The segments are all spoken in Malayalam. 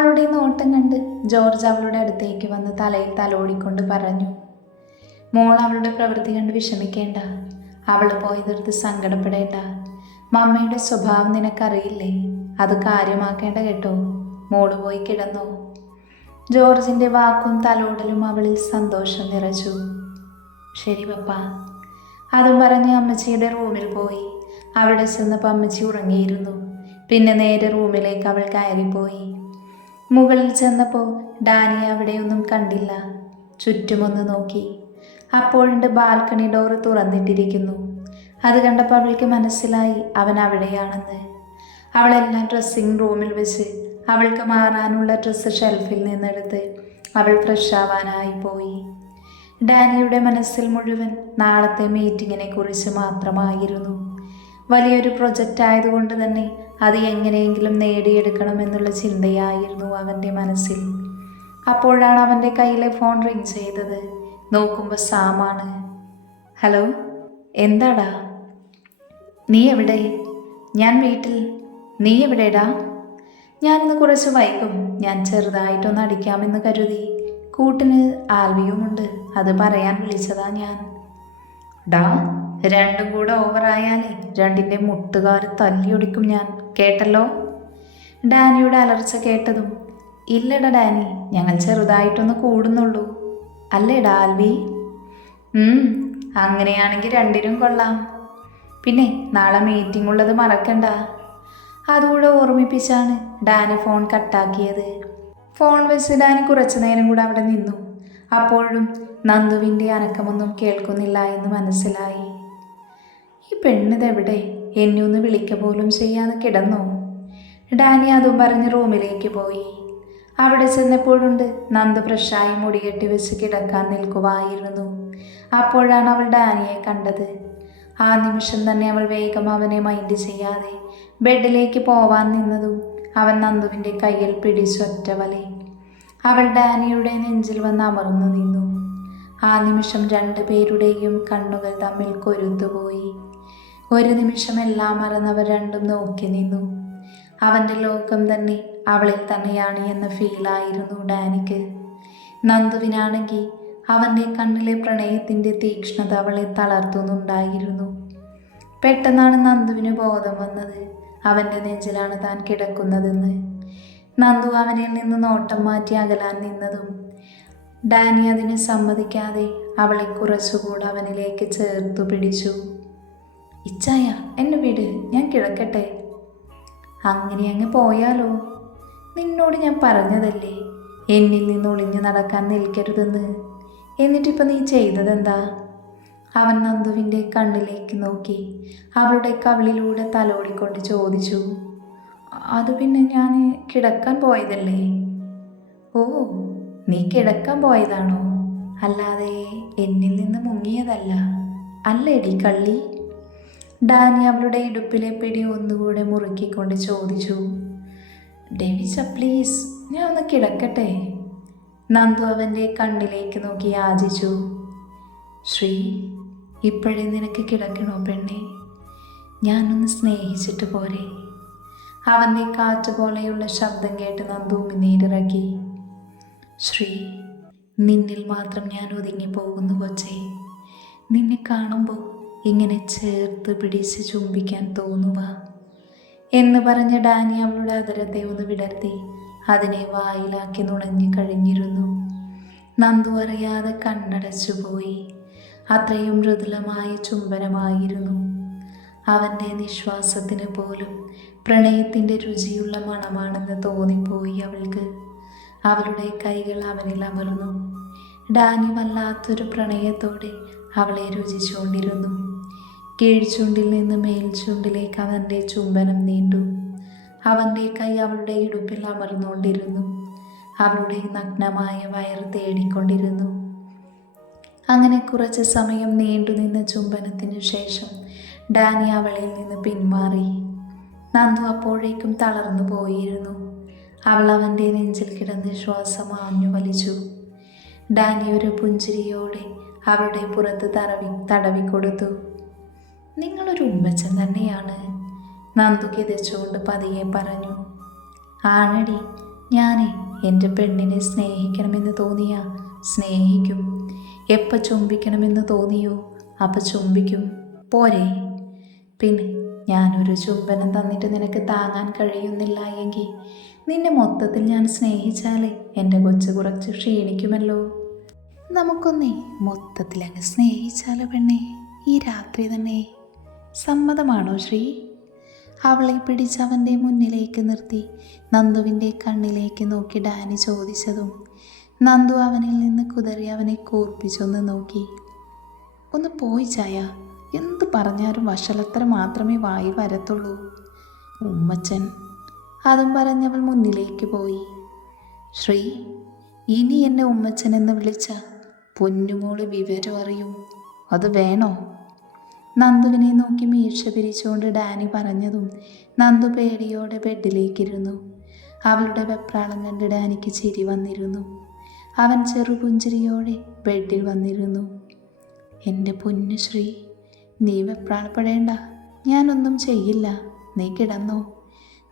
അവളുടെ നോട്ടം കണ്ട് ജോർജ് അവളുടെ അടുത്തേക്ക് വന്ന് തലയിൽ തലോടിക്കൊണ്ട് പറഞ്ഞു, മോൾ അവളുടെ പ്രവൃത്തി കണ്ട് വിഷമിക്കേണ്ട. അവൾ പോയതെടുത്ത് സങ്കടപ്പെടേണ്ട. മമ്മയുടെ സ്വഭാവം നിനക്കറിയില്ലേ? അത് കാര്യമാക്കേണ്ട കേട്ടോ. മോള് പോയി കിടന്നോ. ജോർജിൻ്റെ വാക്കും തലോടലും അവളിൽ സന്തോഷം നിറച്ചു. ശരി പപ്പ. അതും പറഞ്ഞ് അമ്മച്ചിയുടെ റൂമിൽ പോയി. അവിടെ ചെന്നപ്പോൾ അമ്മച്ചി ഉറങ്ങിയിരുന്നു. പിന്നെ നേരെ റൂമിലേക്ക് അവൾ കയറിപ്പോയി. മുകളിൽ ചെന്നപ്പോൾ ഡാനിയെ അവിടെയൊന്നും കണ്ടില്ല. ചുറ്റുമൊന്ന് നോക്കി. അപ്പോഴുണ്ട് ബാൽക്കണി ഡോറ് തുറന്നിട്ടിരിക്കുന്നു. അത് കണ്ടപ്പോൾ അവൾക്ക് മനസ്സിലായി അവൻ അവിടെയാണെന്ന്. അവളെല്ലാം ഡ്രസ്സിങ് റൂമിൽ വെച്ച് അവൾക്ക് മാറാനുള്ള ഡ്രസ്സ് ഷെൽഫിൽ നിന്നെടുത്ത് അവൾ ഫ്രഷ് ആവാനായി പോയി. ഡാനിയുടെ മനസ്സിൽ മുഴുവൻ നാളത്തെ മീറ്റിങ്ങിനെ കുറിച്ച് മാത്രമായിരുന്നു. വലിയൊരു പ്രൊജക്റ്റ് ആയതുകൊണ്ട് തന്നെ അത് എങ്ങനെയെങ്കിലും നേടിയെടുക്കണമെന്നുള്ള ചിന്തയായിരുന്നു അവൻ്റെ മനസ്സിൽ. അപ്പോഴാണ് അവൻ്റെ കയ്യിലെ ഫോൺ റിങ് ചെയ്തത്. നോക്കുമ്പോൾ സാമാണ്. ഹലോ, എന്താടാ? നീ എവിടെ? ഞാൻ വീട്ടിൽ. നീ എവിടെടാ? ഞാനിന്ന് കുറച്ച് വൈകും. ഞാൻ ചെറുതായിട്ടൊന്ന് അടിക്കാമെന്ന് കരുതി. കൂട്ടിന് ആൽവിയുമുണ്ട്. അത് പറയാൻ വിളിച്ചതാ ഞാൻ. ഡാ, രണ്ടും കൂടെ ഓവറായാലേ രണ്ടിൻ്റെ മുട്ടുകാർ തല്ലിയൊടിക്കും ഞാൻ, കേട്ടല്ലോ? ഡാനിയുടെ അലർച്ച കേട്ടതും, ഇല്ലടാ ഡാനി, ഞങ്ങൾ ചെറുതായിട്ടൊന്ന് കൂടുന്നുള്ളൂ. അല്ലേടാ ആൽവി? അങ്ങനെയാണെങ്കിൽ രണ്ടിനും കൊള്ളാം. പിന്നെ നാളെ മീറ്റിംഗ് ഉള്ളത് മറക്കണ്ട. അതുകൂടെ ഓർമ്മിപ്പിച്ചാണ് ഡാനി ഫോൺ കട്ടാക്കിയത്. ഫോൺ വെച്ച് ഡാനി കുറച്ചു നേരം കൂടെ അവിടെ നിന്നു. അപ്പോഴും നന്ദുവിൻ്റെ അനക്കമൊന്നും കേൾക്കുന്നില്ല എന്ന് മനസ്സിലായി. ഈ പെണ്ണിതെവിടെ? എന്നെ ഒന്ന് വിളിക്ക പോലും ചെയ്യാതെ കിടന്നോ? ഡാനി അതും പറഞ്ഞ് റൂമിലേക്ക് പോയി. അവിടെ ചെന്നപ്പോഴുണ്ട് നന്ദു ഫ്രഷായി മുടികെട്ടി വെച്ച് കിടക്കാൻ നിൽക്കുവായിരുന്നു. അപ്പോഴാണ് അവൾ ഡാനിയെ കണ്ടത്. ആ നിമിഷം തന്നെ അവൾ വേഗം അവനെ മൈൻഡ് ചെയ്യാതെ ബെഡിലേക്ക് പോവാൻ നിന്നതും അവൻ നന്ദുവിൻ്റെ കയ്യിൽ പിടിച്ചൊറ്റ വലി. അവൾ ഡാനിയുടെ നെഞ്ചിൽ വന്ന് അമർന്നു നിന്നു. ആ നിമിഷം രണ്ടുപേരുടെയും കണ്ണുകൾ തമ്മിൽ കൊരുത്തുപോയി. ഒരു നിമിഷം എല്ലാം മറന്നവർ രണ്ടും നോക്കി നിന്നു. അവൻ്റെ ലോകം തന്നെ അവളിൽ തന്നെയാണ് എന്ന ഫീലായിരുന്നു ഡാനിക്ക്. നന്ദുവിനാണെങ്കിൽ അവൻ്റെ കണ്ണിലെ പ്രണയത്തിൻ്റെ തീക്ഷ്ണത അവളെ തളർത്തുന്നുണ്ടായിരുന്നു. പെട്ടെന്നാണ് നന്ദുവിന് ബോധം വന്നത്. അവൻ്റെ നെഞ്ചിലാണ് താൻ കിടക്കുന്നതെന്ന്. നന്ദു അവനിൽ നിന്ന് നോട്ടം മാറ്റി അകലാൻ നിന്നതും ഡാനി അതിനെ സമ്മതിക്കാതെ അവളെ കുറച്ചുകൂടെ അവനിലേക്ക് ചേർത്തു പിടിച്ചു. ഇച്ചായ, എന്നെ വിട്, ഞാൻ കിടക്കട്ടെ. അങ്ങനെ അങ്ങ് പോയാലോ? നിന്നോട് ഞാൻ പറഞ്ഞതല്ലേ എന്നിൽ നിന്ന് ഒളിഞ്ഞു നടക്കാൻ നിൽക്കരുതെന്ന്. എന്നിട്ടിപ്പോൾ നീ ചെയ്തതെന്താ? അവൻ നന്ദുവിൻ്റെ കണ്ണിലേക്ക് നോക്കി അവളുടെ കവിളിലൂടെ തലോടിക്കൊണ്ട് ചോദിച്ചു. അത് പിന്നെ ഞാൻ കിടക്കാൻ പോയതല്ലേ. ഓ, നീ കിടക്കാൻ പോയതാണോ? അല്ലാതെ എന്നിൽ നിന്ന് മുങ്ങിയതല്ല അല്ലേടി കള്ളി? ഡാനി അവളുടെ ഇടുപ്പിലെ പിടി ഒന്നുകൂടെ മുറുക്കിക്കൊണ്ട് ചോദിച്ചു. ഡെവിച്ച പ്ലീസ്, ഞാൻ ഒന്ന് കിടക്കട്ടെ. നന്ദു അവൻ്റെ കണ്ണിലേക്ക് നോക്കി യാചിച്ചു. ശ്രീ, ഇപ്പോഴേ നിനക്ക് കിടക്കണോ പെണ്ണെ? ഞാനൊന്ന് സ്നേഹിച്ചിട്ട് പോരെ? അവൻ്റെ കാറ്റ് പോലെയുള്ള ശബ്ദം കേട്ട് നന്ദു ഉമിനീരിറക്കി. ശ്രീ, നിന്നിൽ മാത്രം ഞാൻ ഒതുങ്ങിപ്പോകുന്നു കൊച്ചേ. നിന്നെ കാണുമ്പോൾ ഇങ്ങനെ ചേർത്ത് പിടിച്ച് ചുംബിക്കാൻ തോന്നുക എന്ന് പറഞ്ഞ ഡാനി അവളുടെ അതരത്തെ ഒന്ന് വിടർത്തി അതിനെ വായിലാക്കി നുണഞ്ഞു കഴിഞ്ഞിരുന്നു. നന്ദു അറിയാതെ കണ്ണടച്ചുപോയി. അത്രയും മൃദുലമായ ചുംബനമായിരുന്നു. അവൻ്റെ നിശ്വാസത്തിന് പോലും പ്രണയത്തിൻ്റെ രുചിയുള്ള മണമാണെന്ന് തോന്നിപ്പോയി അവൾക്ക്. അവളുടെ കൈകൾ അവനിൽ അമർന്നു. ഡാനി വല്ലാത്തൊരു പ്രണയത്തോടെ അവളെ രുചിച്ചുകൊണ്ടിരുന്നു. കീഴ്ചുണ്ടിൽ നിന്ന് മേൽചുണ്ടിലേക്ക് അവൻ്റെ ചുംബനം നീണ്ടു. അവൻ്റെ കൈ അവളുടെ ഇടുപ്പിൽ അമർന്നുകൊണ്ടിരുന്നു. അവളുടെ നഗ്നമായ വയറ് തേടിക്കൊണ്ടിരുന്നു. അങ്ങനെ കുറച്ച് സമയം നീണ്ടുനിന്ന ചുംബനത്തിനു ശേഷം ഡാനി അവളിൽ നിന്ന് പിന്മാറി. നന്ദു അപ്പോഴേക്കും തളർന്നു പോയിരുന്നു. അവൾ അവൻ്റെ നെഞ്ചിൽ കിടന്ന് ശ്വാസം ആഞ്ഞു വലിച്ചു. ഡാനി ഒരു പുഞ്ചിരിയോടെ അവളുടെ പുറത്ത് തടവിക്കൊടുത്തു. നിങ്ങളൊരു ഉമ്മച്ചൻ തന്നെയാണ്, നന്ദു കിതച്ചുകൊണ്ട് പതിയെ പറഞ്ഞു. ആണടി, ഞാനേ എൻ്റെ പെണ്ണിനെ സ്നേഹിക്കണമെന്ന് തോന്നിയാ സ്നേഹിക്കും. എപ്പോൾ ചുംബിക്കണമെന്ന് തോന്നിയോ അപ്പം ചുംബിക്കും. പോരെ? പിന്നെ ഞാനൊരു ചുംബനം തന്നിട്ട് നിനക്ക് താങ്ങാൻ കഴിയുന്നില്ല എങ്കിൽ നിന്നെ മൊത്തത്തിൽ ഞാൻ സ്നേഹിച്ചാലേ എൻ്റെ കൊച്ച് കുറച്ച് ക്ഷീണിക്കുമല്ലോ. നമുക്കൊന്നേ മൊത്തത്തിൽ അങ്ങ് സ്നേഹിച്ചാലോ പെണ്ണേ, ഈ രാത്രി തന്നെ. സമ്മതമാണോ ശ്രീ? അവളെ പിടിച്ചവൻ്റെ മുന്നിലേക്ക് നിർത്തി നന്ദുവിൻ്റെ കണ്ണിലേക്ക് നോക്കി ഡാനി ചോദിച്ചതും നന്ദു അവനിൽ നിന്ന് കുതറി അവനെ കൂർപ്പിച്ചൊന്ന് നോക്കി. ഒന്ന് പോയി ചായ, എന്തു പറഞ്ഞാലും വഷളത്തര മാത്രമേ വായി വരത്തുള്ളൂ. ഉമ്മച്ചൻ. അതും പറഞ്ഞവൾ മുന്നിലേക്ക് പോയി. ശ്രീ, ഇനി എന്നെ ഉമ്മച്ചൻ എന്ന് വിളിച്ച പൊന്നുമോള് വിവരം അറിയും. അത് വേണോ? നന്ദുവിനെ നോക്കി മീഴ്ച പിരിച്ചുകൊണ്ട് ഡാനി പറഞ്ഞതും നന്ദു പേടിയോടെ ബെഡിലേക്കിരുന്നു. അവളുടെ വെപ്രാളം കണ്ട് ഡാനിക്ക് ചിരി വന്നിരുന്നു. അവൻ ചെറുപുഞ്ചിരിയോടെ ബെഡിൽ വന്നിരുന്നു. എൻ്റെ പൊന്നു ശ്രീ, നീ വെപ്രാളപ്പെടേണ്ട, ഞാനൊന്നും ചെയ്യില്ല. നീ കിടന്നോ.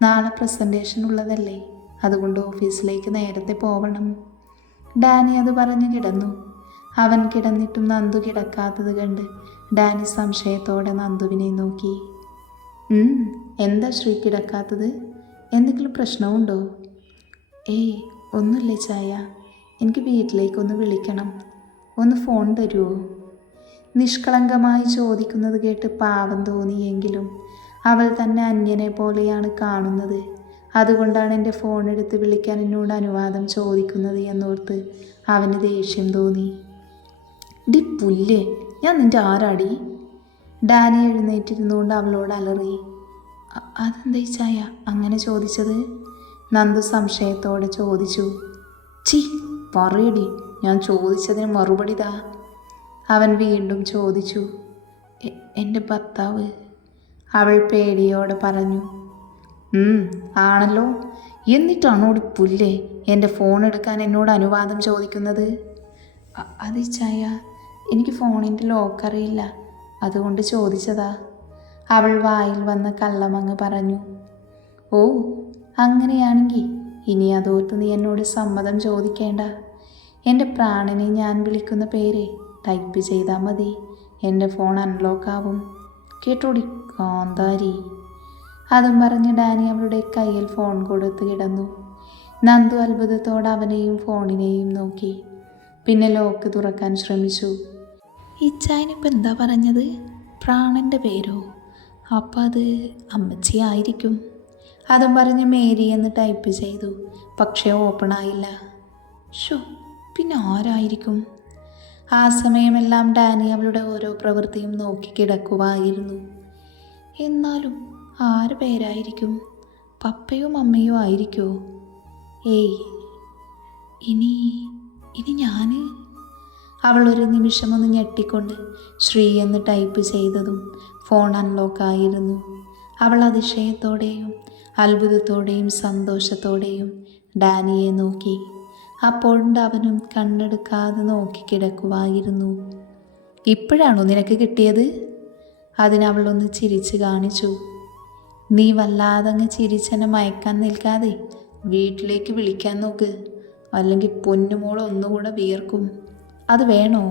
നാളെ പ്രസൻറ്റേഷൻ ഉള്ളതല്ലേ, അതുകൊണ്ട് ഓഫീസിലേക്ക് നേരത്തെ പോവണം. ഡാനി അത് പറഞ്ഞ് കിടന്നു. അവൻ കിടന്നിട്ടും നന്ദു കിടക്കാത്തത് കണ്ട് ഡാനി സംശയത്തോടെ നന്ദുവിനെ നോക്കി. എന്താ ശ്രീ കിടക്കാത്തത്? എന്തെങ്കിലും പ്രശ്നമുണ്ടോ? ഏയ് ഒന്നുമില്ലേ ചായ, എനിക്ക് വീട്ടിലേക്കൊന്ന് വിളിക്കണം. ഒന്ന് ഫോൺ തരുമോ? നിഷ്കളങ്കമായി ചോദിക്കുന്നത് കേട്ട് പാവം തോന്നിയെങ്കിലും അവൾ തന്നെ അന്യനെ പോലെയാണ് കാണുന്നത്. അതുകൊണ്ടാണ് എൻ്റെ ഫോൺ എടുത്ത് വിളിക്കാൻ എന്നോട് അനുവാദം ചോദിക്കുന്നത് എന്നോർത്ത് അവന് ദേഷ്യം തോന്നി. ഡി പുല്ലേ, ഞാൻ നിൻ്റെ ആരാടി? ഡാനി എഴുന്നേറ്റിരുന്നുകൊണ്ട് അവളോട് അലറി. അതെന്താ ചായ അങ്ങനെ ചോദിച്ചത്? നന്ദു സംശയത്തോടെ ചോദിച്ചു. ചി പറയടി, ഞാൻ ചോദിച്ചതിന് മറുപടി താ. അവൻ വീണ്ടും ചോദിച്ചു. എൻ്റെ ഭർത്താവ്. അവൾ പേടിയോടെ പറഞ്ഞു. ആണല്ലോ, എന്നിട്ടാണോടി പുല്ലേ എൻ്റെ ഫോൺ എടുക്കാൻ എന്നോട് അനുവാദം ചോദിക്കുന്നത്? അത് ചായ, എനിക്ക് ഫോണിൻ്റെ ലോക്ക് അറിയില്ല, അതുകൊണ്ട് ചോദിച്ചതാ. അവൾ വായിൽ വന്ന കള്ളമങ്ങ് പറഞ്ഞു. ഓ അങ്ങനെയാണെങ്കിൽ ഇനി അതോർത്ത് നീ എന്നോട് സമ്മതം ചോദിക്കേണ്ട. എൻ്റെ പ്രാണനെ ഞാൻ വിളിക്കുന്ന പേര് ടൈപ്പ് ചെയ്താൽ മതി, എൻ്റെ ഫോൺ അൺലോക്ക് ആവും. കേട്ടോടി കാന്താരി. അതും പറഞ്ഞ് ഡാനി അവളുടെ കയ്യിൽ ഫോൺ കൊടുത്ത് കിടന്നു. നന്ദു അത്ഭുതത്തോടെ അവനെയും ഫോണിനെയും നോക്കി. പിന്നെ ലോക്ക് തുറക്കാൻ ശ്രമിച്ചു. ഇച്ചായനിപ്പോൾ എന്താ പറഞ്ഞത്? പ്രാണൻ്റെ പേരോ? അപ്പം അത് അമ്മച്ചി ആയിരിക്കും. അതും പറഞ്ഞ് മേരി എന്ന് ടൈപ്പ് ചെയ്തു. പക്ഷേ ഓപ്പൺ ആയില്ല. ഷോ, പിന്നെ ആരായിരിക്കും? ആ സമയമെല്ലാം ഡാനി അവളുടെ ഓരോ പ്രവൃത്തിയും നോക്കി കിടക്കുവായിരുന്നു. എന്നാലും ആര് പേരായിരിക്കും? പപ്പയോ അമ്മയോ ആയിരിക്കുമോ? ഏയ്, ഇനി ഞാൻ. അവൾ ഒരു നിമിഷം ഒന്ന് ഞെട്ടിക്കൊണ്ട് ശ്രീ എന്ന് ടൈപ്പ് ചെയ്തതും ഫോൺ അൺലോക്കായിരുന്നു. അവൾ അതിശയത്തോടെയും അത്ഭുതത്തോടെയും സന്തോഷത്തോടെയും ഡാനിയെ നോക്കി. അപ്പോഴുണ്ട് അവനും കണ്ണെടുക്കാതെ നോക്കി കിടക്കുവായിരുന്നു. ഇപ്പോഴാണോ നിനക്ക് കിട്ടിയത്? അതിനവളൊന്ന് ചിരിച്ച് കാണിച്ചു. നീ വല്ലാതങ്ങ് ചിരിച്ചെന്നെ മയക്കാൻ നിൽക്കാതെ വീട്ടിലേക്ക് വിളിക്കാൻ നോക്ക്, അല്ലെങ്കിൽ പൊന്നുമോൾ ഒന്നുകൂടെ വിയർക്കും. അത് വേണോ?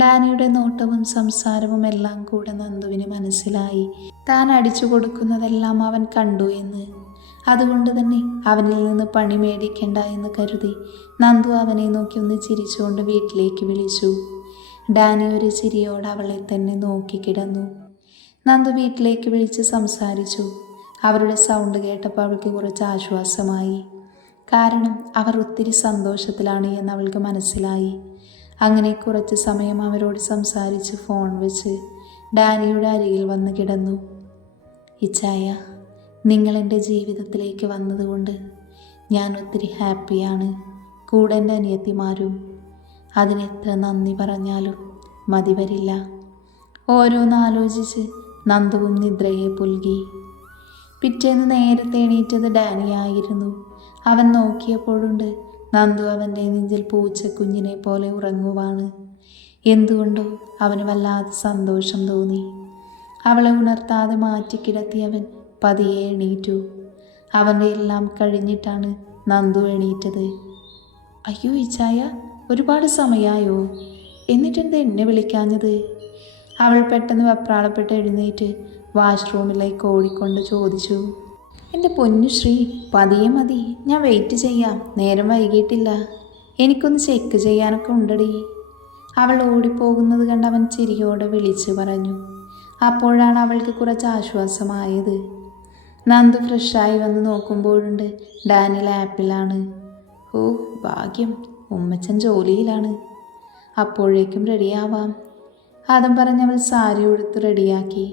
ഡാനിയുടെ നോട്ടവും സംസാരവും എല്ലാം കൂടെ നന്ദുവിന് മനസ്സിലായി. താൻ അടിച്ചു കൊടുക്കുന്നതെല്ലാം അവൻ കണ്ടു എന്ന്. അതുകൊണ്ട് തന്നെ അവനിൽ നിന്ന് പണി മേടിക്കേണ്ട എന്ന് കരുതി നന്ദു അവനെ നോക്കി ഒന്ന് ചിരിച്ചുകൊണ്ട് വീട്ടിലേക്ക് വിളിച്ചു. ഡാനി ഒരു ചിരിയോടെ അവളെ തന്നെ നോക്കി കിടന്നു. നന്ദു വീട്ടിലേക്ക് വിളിച്ച് സംസാരിച്ചു. അവരുടെ സൗണ്ട് കേട്ടപ്പോൾ അവൾക്ക് കുറച്ച് ആശ്വാസമായി. കാരണം അവർ ഒത്തിരി സന്തോഷത്തിലാണ് എന്ന് അവൾക്ക് മനസ്സിലായി. അങ്ങനെ കുറച്ച് സമയം അവരോട് സംസാരിച്ച് ഫോൺ വെച്ച് ഡാനിയുടെ അരികിൽ വന്ന് കിടന്നു. ഇച്ചായ, നിങ്ങൾ എൻ്റെ ജീവിതത്തിലേക്ക് വന്നതുകൊണ്ട് ഞാൻ ഒത്തിരി ഹാപ്പിയാണ്. കൂടെ എൻ്റെ അനിയത്തിമാരും. അതിനെത്ര നന്ദി പറഞ്ഞാലും മതി വരില്ല. ഓരോന്നാലോചിച്ച് നന്ദുവും നിദ്രയെ പുൽകി. പിറ്റേന്ന് നേരത്തെ എണീറ്റത് ഡാനിയായിരുന്നു. അവൻ നോക്കിയപ്പോഴുണ്ട് നന്ദു അവൻ്റെ നെഞ്ചിൽ പൂച്ചക്കുഞ്ഞിനെ പോലെ ഉറങ്ങുവാണ്. എന്തുകൊണ്ടോ അവന് വല്ലാതെ സന്തോഷം തോന്നി. അവളെ ഉണർത്താതെ മാറ്റിക്കിടത്തിയവൻ പതിയെ എണീറ്റു. അവൻ്റെ എല്ലാം കഴിഞ്ഞിട്ടാണ് നന്ദു എണീറ്റത്. അയ്യോ ഇച്ചായ, ഒരുപാട് സമയമായോ? എന്നിട്ടെന്താ എന്നെ വിളിക്കാഞ്ഞത്? അവൾ പെട്ടെന്ന് വെപ്രാളപ്പെട്ട് എഴുന്നേറ്റ് വാഷ്റൂമിലേക്ക് ഓടിക്കൊണ്ട് ചോദിച്ചു. എൻ്റെ പൊന്നു ശ്രീ, പതിയെ മതി, ഞാൻ വെയിറ്റ് ചെയ്യാം, നേരം വൈകിട്ടില്ല. എനിക്കൊന്ന് ചെക്ക് ചെയ്യാനൊക്കെ ഉണ്ടടി. അവൾ ഓടിപ്പോകുന്നത് കണ്ട് അവൻ ചിരിയോടെ വിളിച്ചു പറഞ്ഞു. അപ്പോഴാണ് അവൾക്ക് കുറച്ച് ആശ്വാസമായത്. നന്ദു ഫ്രഷായി വന്ന് നോക്കുമ്പോഴുണ്ട് ഡാനി ലാപ്പിലാണ്. ഓ ഭാഗ്യം, ഉമ്മച്ചൻ ജോലിയിലാണ്, അപ്പോഴേക്കും റെഡിയാവാം. അതും പറഞ്ഞവൾ സാരി ഉടുത്ത് റെഡിയാക്കി.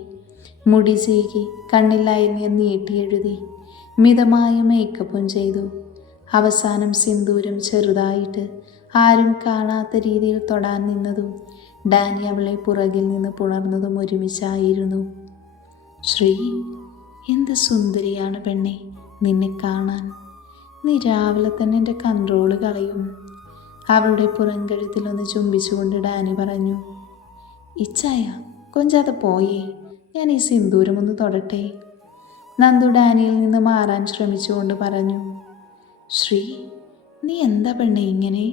മുടി ചീകി കണ്ണിൽ ലൈനിയർ നീട്ടി എഴുതി മിതമായ മേക്കപ്പും ചെയ്തു. അവസാനം സിന്ദൂരം ചെറുതായിട്ട് ആരും കാണാത്ത രീതിയിൽ തൊടാൻ നിന്നതും ഡാനി അവളെ പുറകിൽ നിന്ന് പുണർന്നതും ഒരുമിച്ചായിരുന്നു. ശ്രീ, എന്ത് സുന്ദരിയാണ് പെണ്ണെ നിന്നെ കാണാൻ. നീ രാവിലെ തന്നെ എൻ്റെ കൺട്രോള് കളയും. അവളുടെ പുറംകഴുത്തിലൊന്ന് ചുംബിച്ചുകൊണ്ട് ഡാനി പറഞ്ഞു. ഇച്ചായ, കൊഞ്ചാതെ പോയേ, ഞാൻ ഈ സിന്ദൂരമൊന്ന് തൊടട്ടെ. നന്ദു ഡാനിയിൽ നിന്ന് മാറാൻ ശ്രമിച്ചുകൊണ്ട് പറഞ്ഞു. ശ്രീ, നീ എന്താ പെണ്ണെ ഇങ്ങനെ?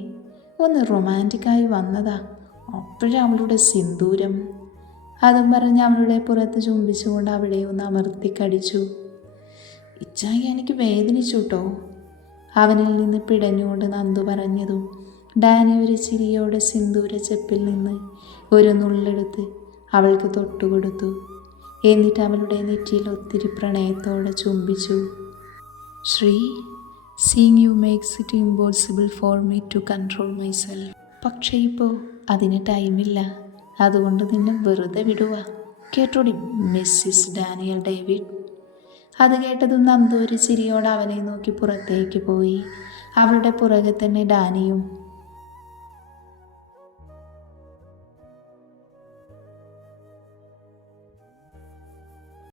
ഒന്ന് റൊമാൻറ്റിക്കായി വന്നതാ, അപ്പോഴേ അവളുടെ സിന്ദൂരം. അതും പറഞ്ഞ് അവളുടെ പുറത്ത് ചുംബിച്ചുകൊണ്ട് അവിടെ ഒന്ന് അമർത്തിക്കടിച്ചു. ഇച്ചായി, എനിക്ക് വേദനിച്ചു കേട്ടോ. അവനിൽ നിന്ന് പിടഞ്ഞുകൊണ്ട് നന്ദു പറഞ്ഞതും ഡാനി ഒരു ചിരിയോടെ സിന്ദൂര ചെപ്പിൽ നിന്ന് ഒരു നുള്ളെടുത്ത് അവൾക്ക് തൊട്ടുകൊടുത്തു. എന്നിട്ട് അവളുടെ നെറ്റിയിൽ ഒത്തിരി പ്രണയത്തോടെ ചുംബിച്ചു. Sree, seeing you makes it impossible for me to control myself. പക്ഷേ ഇപ്പോൾ അതിന് ടൈമില്ല, അതുകൊണ്ട് നിന്നെ വെറുതെ വിടുക, കേട്ടോടി മിസ്സിസ് ഡാനിയൽ ഡേവിഡ്. അത് കേട്ടതും നന്ദു ഒരു ചിരിയോടെ അവനെ നോക്കി പുറത്തേക്ക് പോയി. അവളുടെ പുറകെ തന്നെ ഡാനിയും.